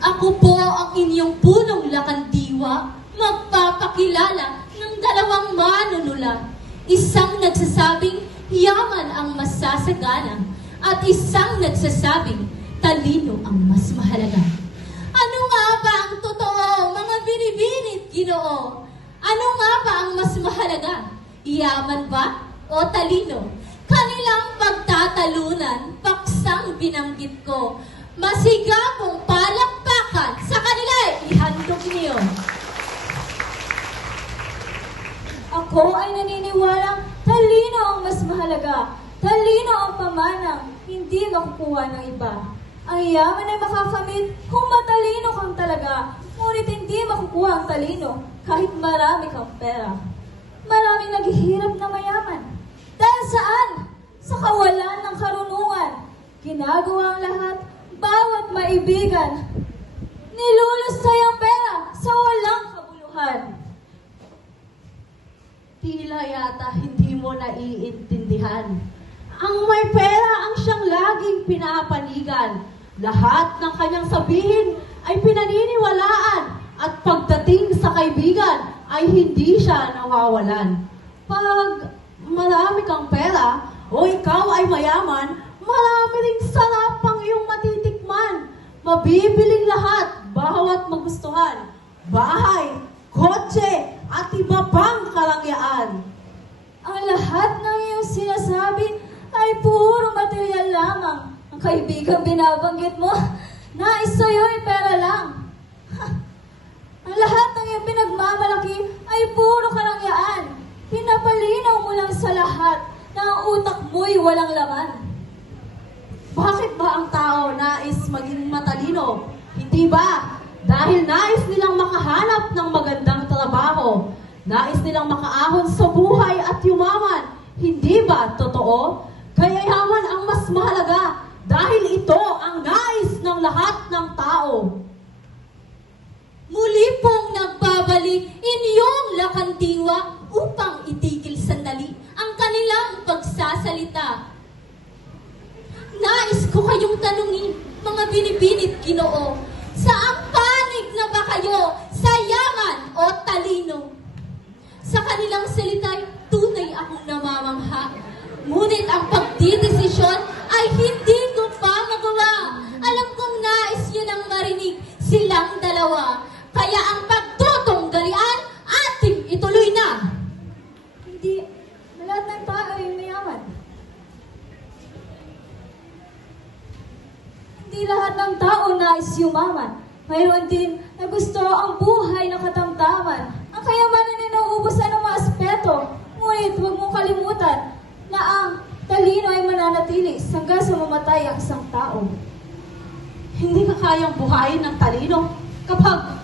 Ako po ang inyong punong lakandiwa, magpapakilala ng dalawang manunula. Isang nagsasabing yaman ang masasagana at isang nagsasabing talino ang mas mahalaga. Ano nga ba ang totoo, mga binibinit, Ginoo? Ano nga ba ang mas mahalaga? Yaman ba o talino? Kanilang pagtatalunan, paksang binanggit ko. Masigabong palakpakan sa kanila, ihandog niyo. Ako ay naniniwalang talino ang mas mahalaga. Talino ang pamanang hindi makukuha ng iba. Ang yaman ay makakamit kung matalino kang talaga, ngunit hindi makukuha ang talino kahit marami kang pera. Maraming naghihirap na mayaman. Dahil saan? Sa kawalan ng karunungan. Ginagawa ang lahat, bawat maibigan. Nilulustay ang pera sa walang kabuluhan. Tila yata hindi mo naiintindihan. Ang may pera ang siyang laging pinapanigan. Lahat ng kanyang sabihin ay pinaniniwalaan at pagdating sa kaibigan ay hindi siya nawawalan. Pag marami kang pera o ikaw ay mayaman, marami ring sarap ang iyong matitikman. Mabibiling lahat, bawat magustuhan. Bahay, kotse, at iba pang karangyaan. Ang lahat ng iyong sinasabi ay puro material lamang. Ang kaibigang binabanggit mo, nais sa'yo ay pera lang. Ang lahat ng iyong pinagmamalaki ay puro karangyaan. Pinapalinaw mo lang sa lahat na ang utak mo'y walang laman. Bakit ba ang tao nais maging matalino? Hindi ba? Dahil nais nilang makahanap ng magandang trabaho. Nais nilang makaahon sa buhay at yumaman. Hindi ba totoo? Kaya yaman ang mas mahalaga dahil ito ang nais ng lahat ng tao. Muli pong nagbabalik inyong lakandiwa upang itigil sandali ang kanilang pagsasalita. Nais ko kayong tanungin, mga binibinit, Ginoo, saang panig na ba kayo, sa yaman o talino? Sa kanilang salita'y tunay akong namamangha. Ngunit ang pagdidesisyon ay hindi ko pa magawa. Alam kong nais yun ang marinig silang dalawa. Kaya ang pagtutunggalian ating ituloy na. Hindi, lahat ng tao ay mayaman. Hindi lahat ng tao nais yumaman. Mayroon din na gusto ang buhay ng katamtaman. Ang kayamanan ay nauubos sa anumang aspeto. Ngunit huwag mong kalimutan na ang talino ay mananatili hanggang sa mamatay ang isang tao. Hindi ka kayang buhayin ng talino kapag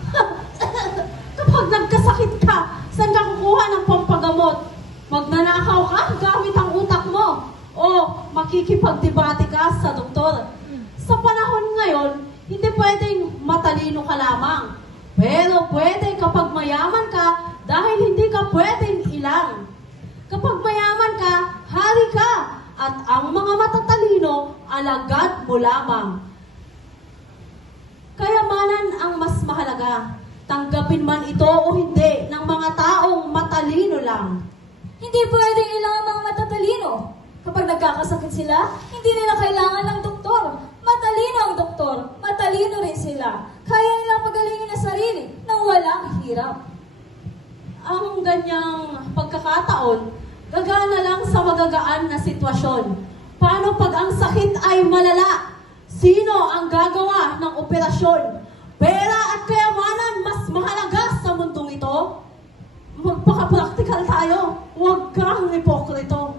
nagkasakit ka, saan ka kukuha ng pampagamot? Magnanakaw ka gamit ang utak mo o makikipagdebate ka sa doktor. Sa panahon ngayon, hindi pwedeng matalino ka lamang. Pero pwede kapag mayaman ka dahil hindi ka pwedeng ilang. Kapag mayaman ka, hari ka at ang mga matatalino, alagad mo lamang. Kayamanan ang mas mahalaga. Tanggapin man ito o hindi ng mga taong matalino lang. Hindi pwedeng ilang ang mga matatalino. Kapag nagkakasakit sila, hindi nila kailangan ng doktor. Matalino ang doktor, matalino rin sila. Kaya nilang pagalingin ang sarili nang walang hirap. Ang ganyang pagkakataon, gagana lang sa magagaan na sitwasyon. Paano pag ang sakit ay malala? Sino ang gagawa ng operasyon? Pera at kayamanan mas mahalaga sa mundong ito? Magpaka-practical tayo. Huwag kang hipokrito.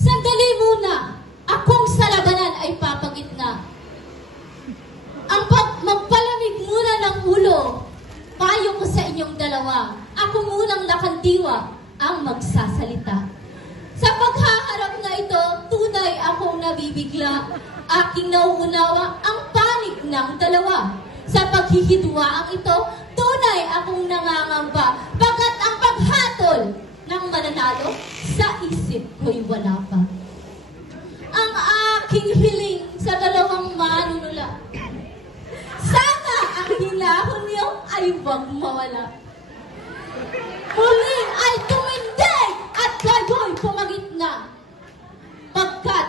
Sandali muna, akong sa labanan ay papagitna. Ang magpalamig muna ng ulo, payo ko sa inyong dalawa. Ako munang lakandiwa ang magsasalita. Sa paghaharap na ito, tunay akong nabibigla. Aking nauunawa ang panig ng dalawa. Sa paghihidwaang ito, tunay akong nangangamba. Pagkat ang paghatol ng mananalo, sa isip ko'y wala pa. Ang aking hiling sa dalawang manunula. Sana ang hinahon niyo ay wag mawala. Muli ay tumindig at kayo'y pumagitna. Pagkat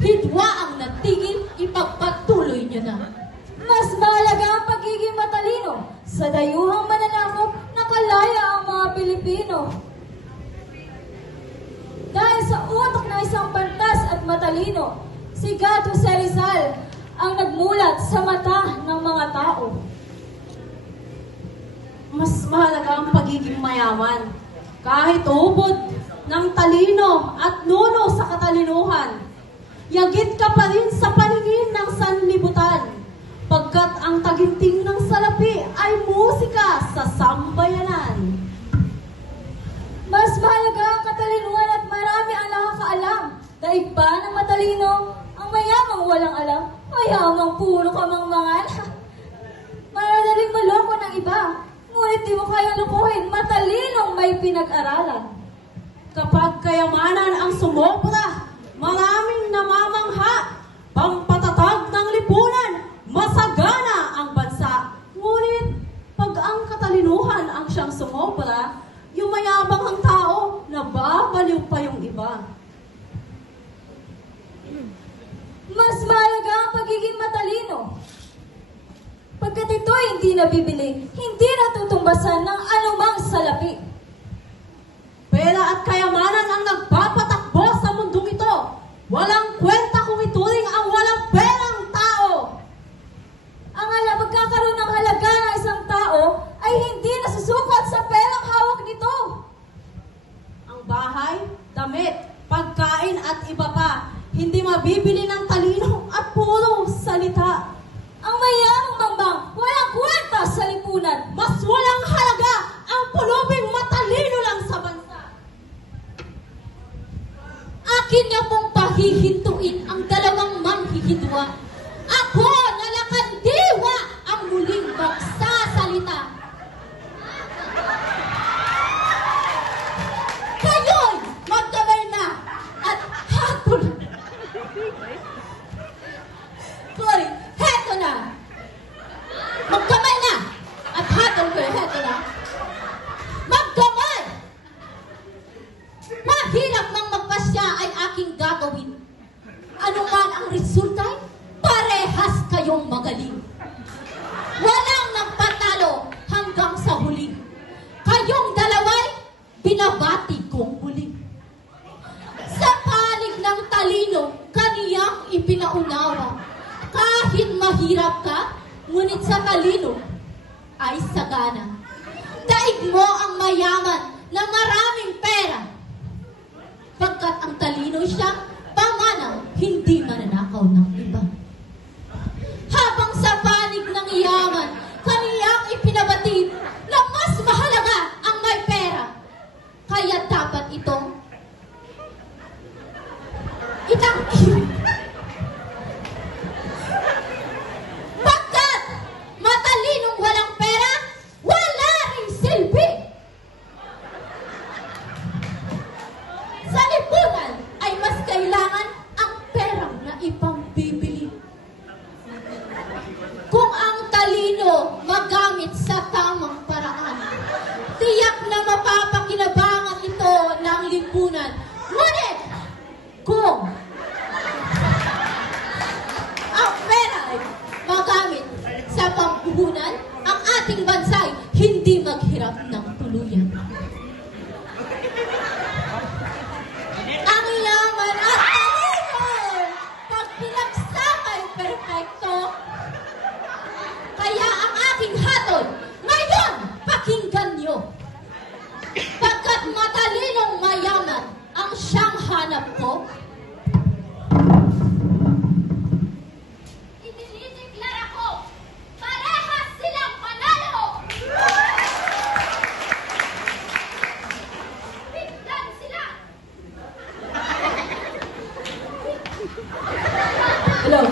hidwa ang natigil, ipagpatuloy niyo na. Mas mahalaga ang pagiging matalino sa dayuhang mananakop na kalaya ang mga Pilipino. Dahil sa utak ng isang pantas at matalino, si Gato Jose Rizal ang nagmulat sa mata ng mga tao. Mas mahalaga ang pagiging mayaman. Kahit ubod ng talino at nuno sa katalinuhan, yagit ka pa rin sa paningin ng sanlibutan, pagkat ang taginting ng salapi ay musika sa sambayanan. Mas mahalaga ang katalinuhan at marami ang nakakaalam. Daig ba ng matalino ang mayamang walang alam? Mayamang puro kamangmangan. Maradaling maloko ng iba, ngunit di mo kayang lukuhin matalinong may pinag-aralan. Kapag kayamanan ang sumobra, maraming namamangha, pampatatag ng lipunan, masagana ang bansa. Ngunit, pag ang katalinuhan ang siyang sumobra, yung mayabang ang tao, nababaliw pa yung iba. Mas mahalaga ang pagiging matalino. Pagkat ito'y hindi nabibili, hindi natutumbasan ng anumang salapi. Pera at kayamanan ang nagpapatakbo sa mundong ito. Walang kwenta kung ituring ang walang perang tao. Ang magkakaroon ng halaga ng isang tao ay hindi nasusukat sa perang hawak nito. Ang bahay, damit, pagkain at iba pa, hindi mabibili ng talino at puro salita. Ang mayamang mambang, walang kwenta sa lipunan. Mas walang halaga ang pulubing matalino lang sa bansa. Akin niyo pong pahihintuin ang dalawang manghihidwa. Ako na lakandiwa ang muling magsasalita. Kayo'y magkamay na at hatol. Koy, heto na. Magkamay na at hatol ko, heto na. Magkamay! Mahirap mang magpasya ay aking gagawin. Ano man ang resulta, parehas kayong magaling. Walang nagpatalo hanggang sa huli. Kayong dalawa'y binabati kong muli. Sa panig ng talino, kaniyang ipinaunawa. Kahit mahirap ka, ngunit sa talino ay sagana. Daig mo ang mayaman na maraming pera. Pagkat ang talino siya, pamanang hindi mananakaw ng iba. Habang sa panig ng yaman, kaniyang ipinabatid na mas mahalaga ang may pera. Kaya dapat itong itangkin. Pagkat matalinong walang pera, wala ring silbi. Sa lipunan ay mas kailangan ang perang na ipambibili. Kung ang talino magamit sa tamang paraan, tiyak na mapapakinabangan ito ng lipunan. Ngunit, kung ang pera ay magamit sa pampuhunan, ang ating bansa'y hindi maghirap ng tuluyan. Ang yaman at talino, pag pinagsakay perfecto, kaya ang aking hatol, ngayon, pakinggan nyo. Pagkat matalinong mayaman ang siyang hanap ko, idinideklara ko, parehas silang panalo! Tignan sila! Hello.